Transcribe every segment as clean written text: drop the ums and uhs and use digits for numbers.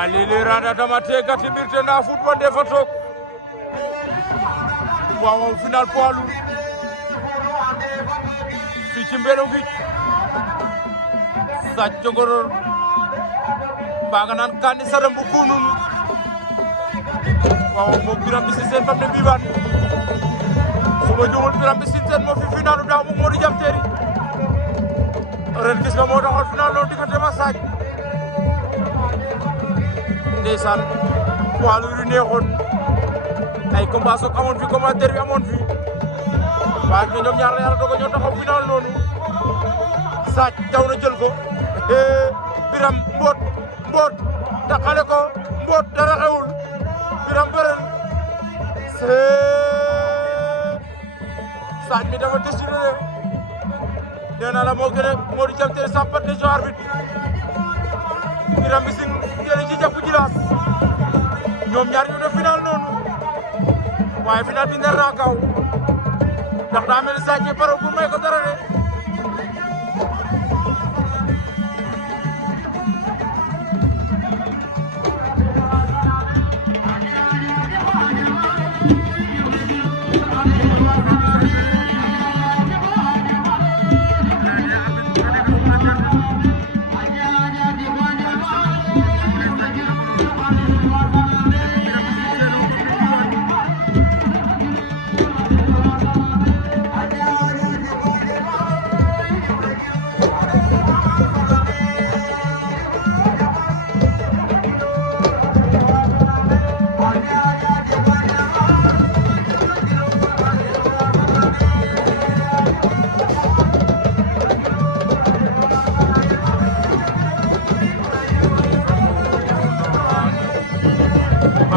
alili randa tamate gati birte na football de fotok waaw final poids lourd fi ci mbelo fi sa jogoror baga nan kani sadam bu kunun waaw mo biram bi sen famne biban suma jogol biram bi sen mo fi finalu da mo Modou Diam Terry ren gis nga mo taxol final lo digante ma Saaj ndeysaan poids lourd yu neexoon ay combat soog amoon fi commentaire bi amoon fi waaye ñoom ñaar la yàlla dogal ñoo taxaw final noonu Saaj daw na jël ko Biram mboot taxale ko mboot dara xewul Biram bëreel Saaj mi dafa décidé nee naa la moo gën a Modou Diam Terry sampat ne jo arbitre Biram bi sin gene ci jàpp jilaas ñoom ñaar ñu ne final noonu waaye final bi nar naa gaaw ndax daa mel ni Saaj pare bu may ko dara de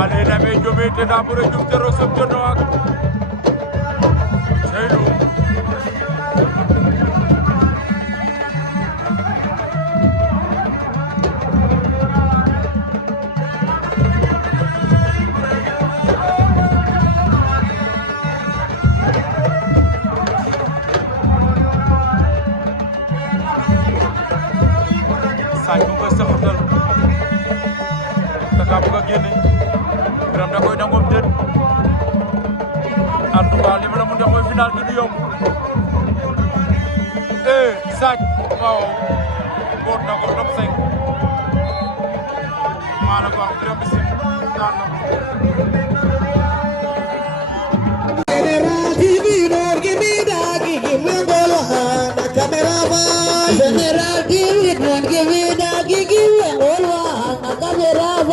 ale na be jobe te da bure jum te ro sob jono ak seylu Saaj mu ko saxatal taka bu ko génne Biram da koy nangom déet en tout cas li ma la mën a wax mooy final bi du yomb Saaj waaw boot na ko top 5 maa la ko wax Biram bi si daan na General TV, don't give me that, give me all one,